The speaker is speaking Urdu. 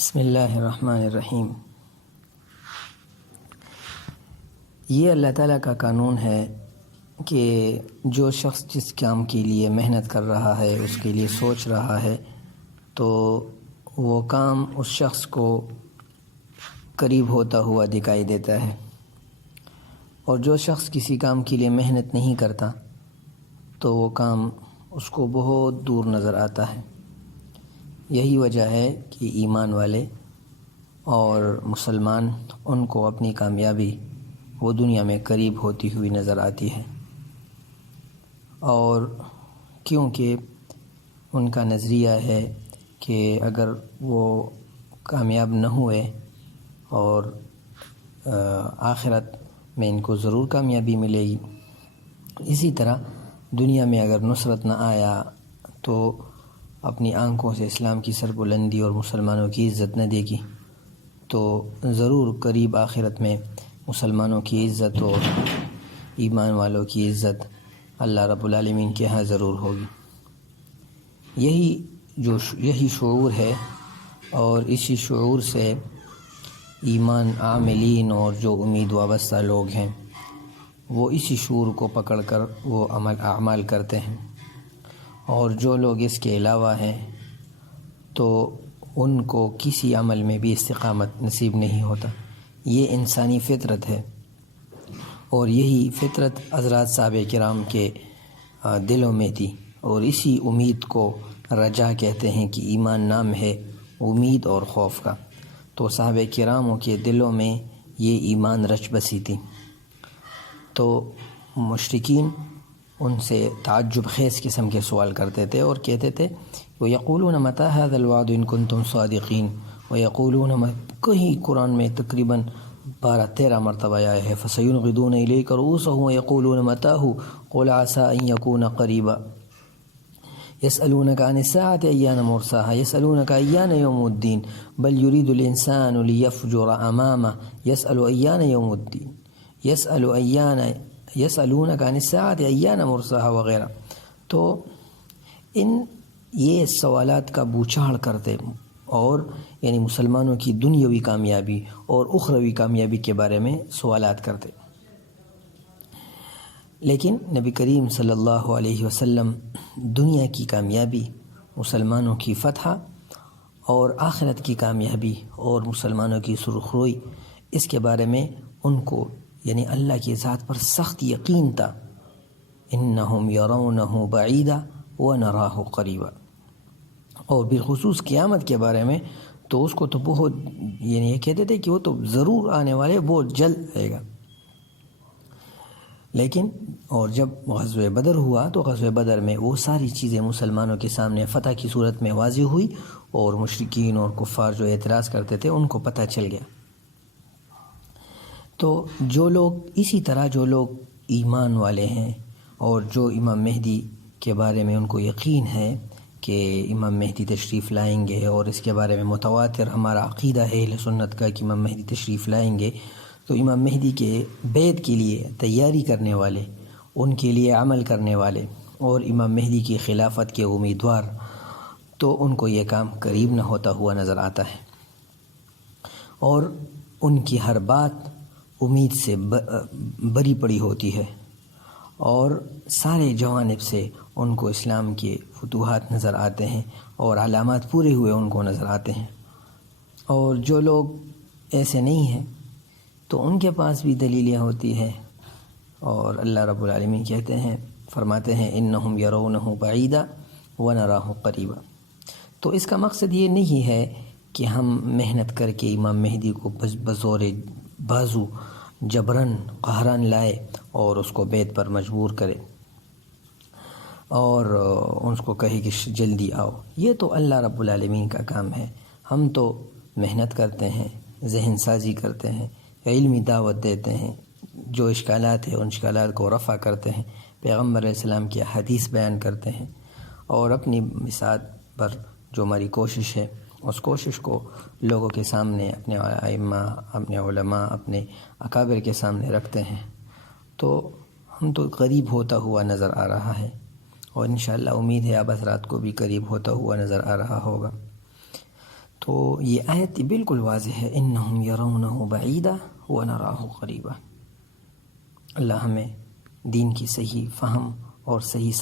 بسم اللہ الرحمن الرحیم۔ یہ اللہ تعالیٰ کا قانون ہے کہ جو شخص جس کام کے لیے محنت کر رہا ہے، اس کے لیے سوچ رہا ہے، تو وہ کام اس شخص کو قریب ہوتا ہوا دکھائی دیتا ہے، اور جو شخص کسی کام کے لیے محنت نہیں کرتا تو وہ کام اس کو بہت دور نظر آتا ہے۔ یہی وجہ ہے کہ ایمان والے اور مسلمان ان کو اپنی کامیابی وہ دنیا میں قریب ہوتی ہوئی نظر آتی ہے، اور کیونکہ ان کا نظریہ ہے کہ اگر وہ کامیاب نہ ہوئے اور آخرت میں ان کو ضرور کامیابی ملے گی، اسی طرح دنیا میں اگر نصرت نہ آیا تو اپنی آنکھوں سے اسلام کی سربلندی اور مسلمانوں کی عزت نہ دے گی، تو ضرور قریب آخرت میں مسلمانوں کی عزت اور ایمان والوں کی عزت اللہ رب العالمین کے ہاں ضرور ہوگی۔ یہی شعور ہے، اور اسی شعور سے ایمان عاملین اور جو امید وابستہ لوگ ہیں وہ اسی شعور کو پکڑ کر وہ اعمال کرتے ہیں، اور جو لوگ اس کے علاوہ ہیں تو ان کو کسی عمل میں بھی استقامت نصیب نہیں ہوتا۔ یہ انسانی فطرت ہے، اور یہی فطرت حضرات صحابہ کرام کے دلوں میں تھی، اور اسی امید کو رجا کہتے ہیں کہ ایمان نام ہے امید اور خوف کا۔ تو صحابہ کراموں کے دلوں میں یہ ایمان رچ بسی تھی، تو مشرکین ان سے تعجب خیز قسم کے سوال کرتے تھے اور کہتے تھے وَيَقُولُونَ مَتَى هَذَا الْوَعْدُ إِن كُنتُمْ صَادِقِينَ۔ وَيَقُولُونَ کہیں قرآن میں تقریباً 12-13 مرتبہ آیا ہے فَسَيُنْغِضُونَ إِلَيْكَ رُؤُوسَهُمْ وَيَقُولُونَ مَتَىٰ قُلْ عَسَىٰ أَن يَكُونَ قَرِيبًا يَسْأَلُونَكَ عَنِ السَّاعَةِ أَيَّانَ مُرْسَاهَا يَسْأَلُونَكَ أَيَّانَ يَوْمُ الدِّينِ بَلْ يُرِيدُ الْإِنسَانُ لِيَفْجُرَ أَمَامَهُ يَسْأَلُ أَيَّانَ يَوْمُ الدِّينِ يَسْأَلُونَكَ عَنِ السَّاعَةِ أَيَّانَ مُرْسَاهَا وغیرہ۔ تو یہ سوالات کا بوچھاڑ کرتے، اور یعنی مسلمانوں کی دنیاوی کامیابی اور اخروی کامیابی کے بارے میں سوالات کرتے، لیکن نبی کریم صلی اللہ علیہ وسلم دنیا کی کامیابی، مسلمانوں کی فتح اور آخرت کی کامیابی اور مسلمانوں کی سرخروئی، اس کے بارے میں ان کو یعنی اللہ کی ذات پر سخت یقین تھا۔ انہم یرونہ بعیدا ونراہ قریبا، اور بالخصوص قیامت کے بارے میں تو اس کو تو بہت یعنی یہ کہتے تھے کہ وہ تو ضرور آنے والے، بہت جلد آئے گا۔ لیکن اور جب غزوہ بدر ہوا تو غزوہ بدر میں وہ ساری چیزیں مسلمانوں کے سامنے فتح کی صورت میں واضح ہوئی، اور مشرکین اور کفار جو اعتراض کرتے تھے ان کو پتہ چل گیا۔ تو جو لوگ اسی طرح جو لوگ ایمان والے ہیں اور جو امام مہدی کے بارے میں ان کو یقین ہے کہ امام مہدی تشریف لائیں گے، اور اس کے بارے میں متواتر ہمارا عقیدہ ہے اہل سنت کا کہ امام مہدی تشریف لائیں گے، تو امام مہدی کے بیعت کے لیے تیاری کرنے والے، ان کے لیے عمل کرنے والے اور امام مہدی کی خلافت کے امیدوار، تو ان کو یہ کام قریب نہ ہوتا ہوا نظر آتا ہے، اور ان کی ہر بات امید سے بری پڑی ہوتی ہے، اور سارے جوانب سے ان کو اسلام کے فتوحات نظر آتے ہیں اور علامات پورے ہوئے ان کو نظر آتے ہیں۔ اور جو لوگ ایسے نہیں ہیں تو ان کے پاس بھی دلیلیں ہوتی ہیں، اور اللہ رب العالمین کہتے ہیں، فرماتے ہیں انہم یرونہ بعیدا ونراہ قریبا۔ تو اس کا مقصد یہ نہیں ہے کہ ہم محنت کر کے امام مہدی کو بزور بازو جبرن قہرن لائے اور اس کو بیعت پر مجبور کرے اور اس کو کہے کہ جلدی آؤ۔ یہ تو اللہ رب العالمین کا کام ہے، ہم تو محنت کرتے ہیں، ذہن سازی کرتے ہیں، علمی دعوت دیتے ہیں، جو اشکالات ہیں ان اشکالات کو رفع کرتے ہیں، پیغمبر علیہ السلام کی حدیث بیان کرتے ہیں، اور اپنی مثال پر جو ہماری کوشش ہے اس کوشش کو لوگوں کے سامنے، اپنے ائمہ، اپنے علماء، اپنے اکابر کے سامنے رکھتے ہیں، تو ہم تو قریب ہوتا ہوا نظر آ رہا ہے، اور انشاءاللہ امید ہے آپ حضرات کو بھی قریب ہوتا ہوا نظر آ رہا ہوگا۔ تو یہ آیت بالکل واضح ہے، انہم یرونہ بعیدا ونراہ قریبا۔ اللہ ہمیں دین کی صحیح فہم اور صحیح